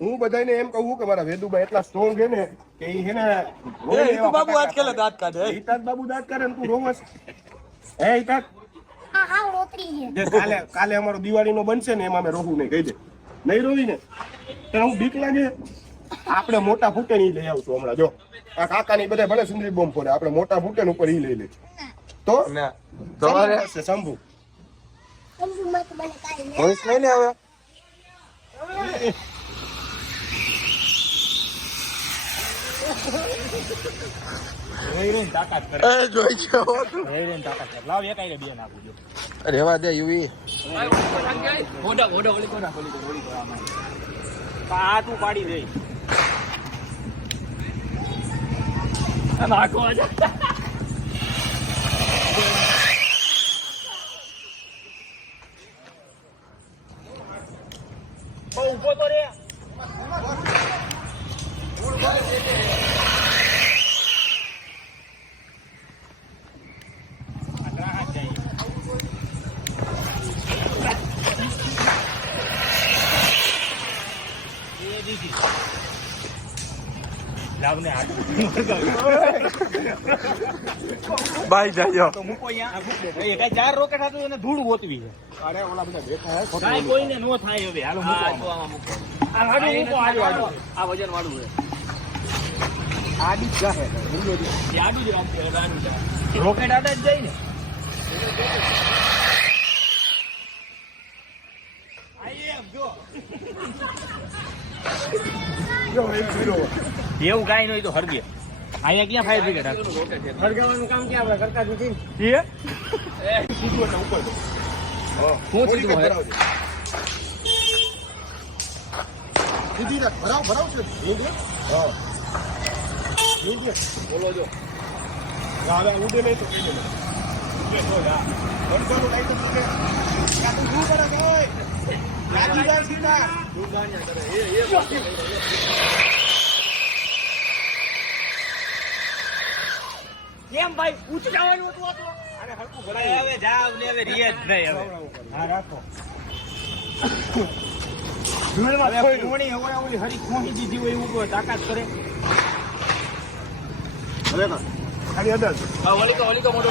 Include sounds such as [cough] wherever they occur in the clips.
હું બધાને એમ કહું કે મારા વેદુભાઈ એટલા સ્ટ્રોંગ છે ને કે એ છે ને એ હિતુ બાબુ આજ કેલા દાંત કાઢે એ. હિતાત બાબુ દાંત કાઢે ને તું રોવસ. હે છે. કાલે કાલે અમારો દિવાળીનો બનશે ને એમાં અમે રોવું નહીં કહી દે. નહીં રોવી ને? તો હું બીક લાગે? આપણે મોટા ફૂટે ની લઈ આવશું હમણાં જો. આ કાકાની બધા ભલે સુંદરી બોમ્બ ફોડે આપણે મોટા ફૂટે ઉપર ઈ લઈ લે. તો? ના. તમારે? શંભુ. વોઇસ લઈને આવે એ જોઈ છે હો તું. રેવા દે યુવી આ તું પાડી દે નાખો ઊભો તો રે લાવને હાથ બાઈ જાય તો મૂકો અહીંયા ચાર રોકેટ હતું એને ધૂળ ગોતવી છે. અરે ઓલા બધા બેઠા હે કોઈને નો થાય હવે. હાલો મૂકો આ હાડું મૂકો આડું આડું આ વજન વાળું છે. આડી જ જ આડું રાખશે. રોકેટ આડા જ જાય ને. આઈ એમ, જો. જો એક એવું કાંઈ નહીં તો હરગે અહીંયા ક્યાં ફાયર બ્રિગેડ હરગાવાનું કામ ક્યાં આપણે કરતા જ નથી સીધું એટલે ઉપર. શું સીધું રાખ ભરાવ ભરાવ છે? હા. બોલો જો. હવે ઉડે નહીં તો કઈ નહીં. ઉડે તો જા. વરસાદનું લાઈટ ઉડે. આ તું શું કરે છે, ઓય? લાગી જાય સીધા. કેમ ભાઈ ઉચ્ચ જવાનું હતું આ તો? હવે જાવ ને હવે રીએ નહીં હવે. હા રાખો. હવે કોણી હવે ઓલી હરી ખોહી દીધી હોય એવું તાકાત કરે? હવે. ખાલી અદર હા ઓલી તો ઓલી તો મોટો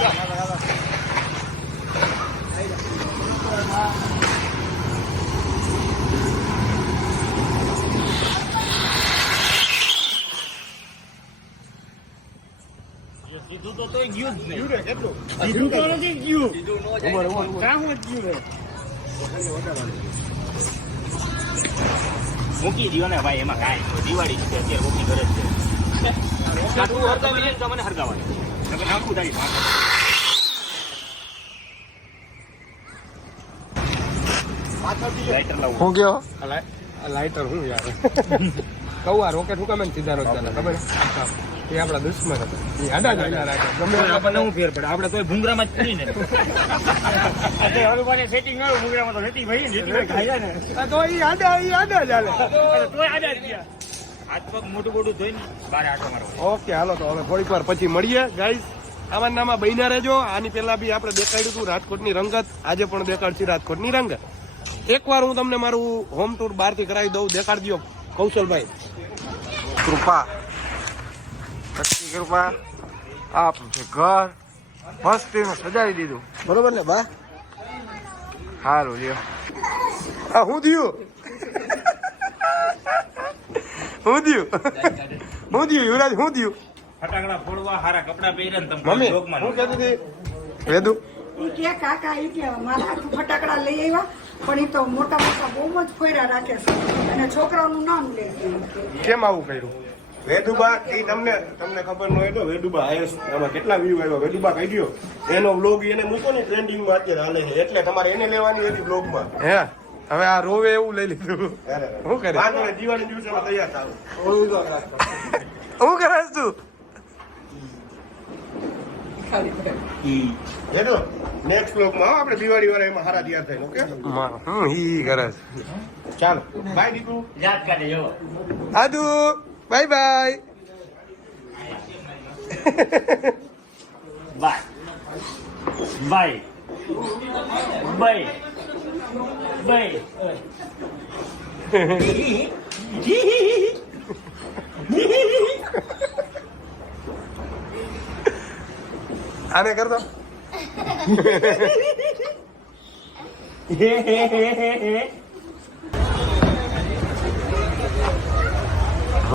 કા સીધું તો તોય ગયું જ નહીં ગયું ને કેટલું? સીધું તો નથી ગયું ઉભર, ઉભર, ઉભર. કામ જ ગયું ને મૂકી દો ને ભાઈ એમાં કાંઈ. દિવાળી છે અત્યારે મૂકી કરે છે. આ તું હરગાવી લે ને તો હરગાવાની નકર નાખું તારી લાવું. હું ગયો લાઇટર હું યાર. [laughs] આ રોકેટ હુકામે ને સીધા રોજગાર ખબર? એ આપણા દુશ્મન હતા. એ આડા જ આડા રાખે. ગમે આપણને હું ફેર પડે? આપણે તોય ભૂંગરામાં જ કરીને હવે પાછે સેટિંગ ના ભૂંગરામાં તો સેટિંગ ભાઈ ને. આ તો એ આડા એ આડા જ હાલે. તોય આડા જ ગયા. હાથ મોટું મોટું ધોઈને બારે આટો મારો ઓકે હાલો તો હવે થોડીક વાર પછી મળીએ ગાઈઝ આમાં નામાં બહીના રહેજો. આની પહેલા બી આપણે દેખાડ્યું હતું રાજકોટની રંગત. આજે પણ દેખાડશે રાજકોટની રંગત. એકવાર હું તમને મારું હોમ ટૂર બહારથી કરાવી દઉં. દેખાડી દો કૌશલભાઈ કૃપા. શક્તિ કૃપા. આપ છે ઘર મસ્તીનું સજાવી દીધું. બરોબર ને બા? સારું લ્યો. આ હું થયું? હું થયું? હું થયું યુવરાજ હું થયું? ફટાકડા ફોડવા હારા કપડા પહેર્યા ને તમે મમ્મી હું કહેતી હતી વેદુ? ઈ કે કાકા ઈ કે મારા ફટાકડા લઈ આવ્યા પણ એ તો મોટા મોટા બહુ જ ફોયરા રાખે છે. અને છોકરાનું નામ લે કેમ આવું કર્યું? વેદુબા એ તમને તમને ખબર ન હોય તો વેદુબા આયસ. એમાં કેટલા વ્યૂ આવ્યા? વેદુબા કહી ગયો એનો બ્લોગ એને મૂકો ને ટ્રેન્ડિંગમાં અત્યારે હાલે છે. એટલે તમારે એને લેવાની હતી બ્લોગમાં હે? હવે આ રોવે એવું લઈ લીધું. શું કરે દિવાળી દિવસે તૈયાર થાવ. શું કરે તું? જેટલો નેક્સ્ટ બ્લોગમાં આપણે દિવાળી વાળા એમાં હારા તૈયાર થાય ઓકે? હું ઈ કરે ચાલો બાય દીકુ યાદ કાઢે જવો આદુ bye bye bye bye bye bye આને કરતો [laughs] [laughs]